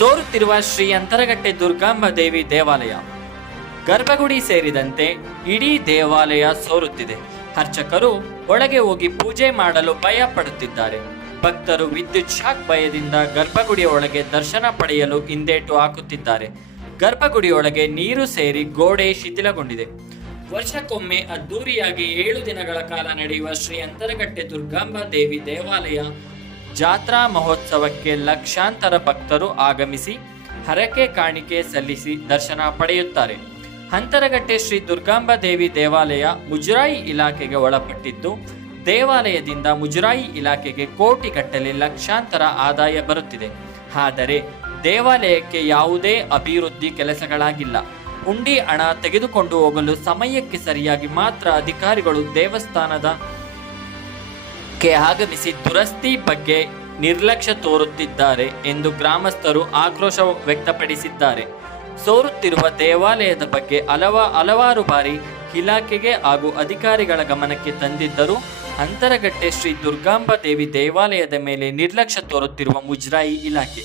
ಸೋರುತ್ತಿರುವ ಶ್ರೀ ಅಂತರಗಟ್ಟೆ ದುರ್ಗಾಂಬ ದೇವಿ ದೇವಾಲಯ. ಗರ್ಭಗುಡಿ ಸೇರಿದಂತೆ ಇಡೀ ದೇವಾಲಯ ಸೋರುತ್ತಿದೆ. ಅರ್ಚಕರು ಒಳಗೆ ಹೋಗಿ ಪೂಜೆ ಮಾಡಲು ಭಯ ಪಡುತ್ತಿದ್ದಾರೆ. ಭಕ್ತರು ವಿದ್ಯುತ್ ಶಾಕ್ ಭಯದಿಂದ ಗರ್ಭಗುಡಿಯ ಒಳಗೆ ದರ್ಶನ ಪಡೆಯಲು ಹಿಂದೇಟು ಹಾಕುತ್ತಿದ್ದಾರೆ. ಗರ್ಭಗುಡಿಯೊಳಗೆ ನೀರು ಸೇರಿ ಗೋಡೆ ಶಿಥಿಲಗೊಂಡಿದೆ. ವರ್ಷಕ್ಕೊಮ್ಮೆ ಅದ್ದೂರಿಯಾಗಿ ಏಳು ದಿನಗಳ ಕಾಲ ನಡೆಯುವ ಶ್ರೀ ಅಂತರಗಟ್ಟೆ ದುರ್ಗಾಂಬಾ ದೇವಿ ದೇವಾಲಯ ಜಾತ್ರಾ ಮಹೋತ್ಸವಕ್ಕೆ ಲಕ್ಷಾಂತರ ಭಕ್ತರು ಆಗಮಿಸಿ ಹರಕೆ ಕಾಣಿಕೆ ಸಲ್ಲಿಸಿ ದರ್ಶನ ಪಡೆಯುತ್ತಾರೆ. ಅಂತರಗಟ್ಟೆ ಶ್ರೀ ದುರ್ಗಾಂಬಾ ದೇವಿ ದೇವಾಲಯ ಮುಜರಾಯಿ ಇಲಾಖೆಗೆ ಒಳಪಟ್ಟಿದ್ದು, ದೇವಾಲಯದಿಂದ ಮುಜರಾಯಿ ಇಲಾಖೆಗೆ ಕೋಟಿಗಟ್ಟಲೆ ಲಕ್ಷಾಂತರ ಆದಾಯ ಬರುತ್ತಿದೆ. ಆದರೆ ದೇವಾಲಯಕ್ಕೆ ಯಾವುದೇ ಅಭಿವೃದ್ಧಿ ಕೆಲಸಗಳಾಗಿಲ್ಲ. ಉಂಡಿ ಹಣ ತೆಗೆದುಕೊಂಡು ಹೋಗಲು ಸಮಯಕ್ಕೆ ಸರಿಯಾಗಿ ಮಾತ್ರ ಅಧಿಕಾರಿಗಳು ದೇವಸ್ಥಾನದ ಕ್ಕೆ ಆಗಮಿಸಿ ದುರಸ್ತಿ ಬಗ್ಗೆ ನಿರ್ಲಕ್ಷ್ಯ ತೋರುತ್ತಿದ್ದಾರೆ ಎಂದು ಗ್ರಾಮಸ್ಥರು ಆಕ್ರೋಶ ವ್ಯಕ್ತಪಡಿಸಿದ್ದಾರೆ. ಸೋರುತ್ತಿರುವ ದೇವಾಲಯದ ಬಗ್ಗೆ ಹಲವ ಹಲವಾರು ಬಾರಿ ಇಲಾಖೆಗೆ ಹಾಗೂ ಅಧಿಕಾರಿಗಳ ಗಮನಕ್ಕೆ ತಂದಿದ್ದರೂ ಅಂತರಗಟ್ಟೆ ಶ್ರೀ ದುರ್ಗಾಂಬ ದೇವಿ ದೇವಾಲಯದ ಮೇಲೆ ನಿರ್ಲಕ್ಷ್ಯ ತೋರುತ್ತಿರುವ ಮುಜರಾಯಿ ಇಲಾಖೆ.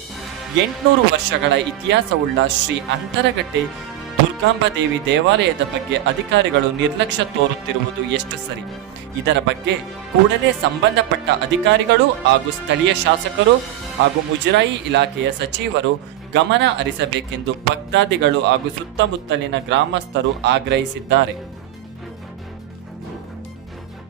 ಎಂಟುನೂರು ವರ್ಷಗಳ ಇತಿಹಾಸವುಳ್ಳ ಶ್ರೀ ಅಂತರಗಟ್ಟೆ ದುರ್ಗಾಂಬ ದೇವಿ ದೇವಾಲಯದ ಬಗ್ಗೆ ಅಧಿಕಾರಿಗಳು ನಿರ್ಲಕ್ಷ್ಯ ತೋರುತ್ತಿರುವುದು ಎಷ್ಟು ಸರಿ? ಇದರ ಬಗ್ಗೆ ಕೂಡಲೇ ಸಂಬಂಧಪಟ್ಟ ಅಧಿಕಾರಿಗಳು ಹಾಗೂ ಸ್ಥಳೀಯ ಶಾಸಕರು ಹಾಗೂ ಮುಜರಾಯಿ ಇಲಾಖೆಯ ಸಚಿವರು ಗಮನ ಹರಿಸಬೇಕೆಂದು ಭಕ್ತಾದಿಗಳು ಹಾಗೂ ಸುತ್ತಮುತ್ತಲಿನ ಗ್ರಾಮಸ್ಥರು ಆಗ್ರಹಿಸಿದ್ದಾರೆ.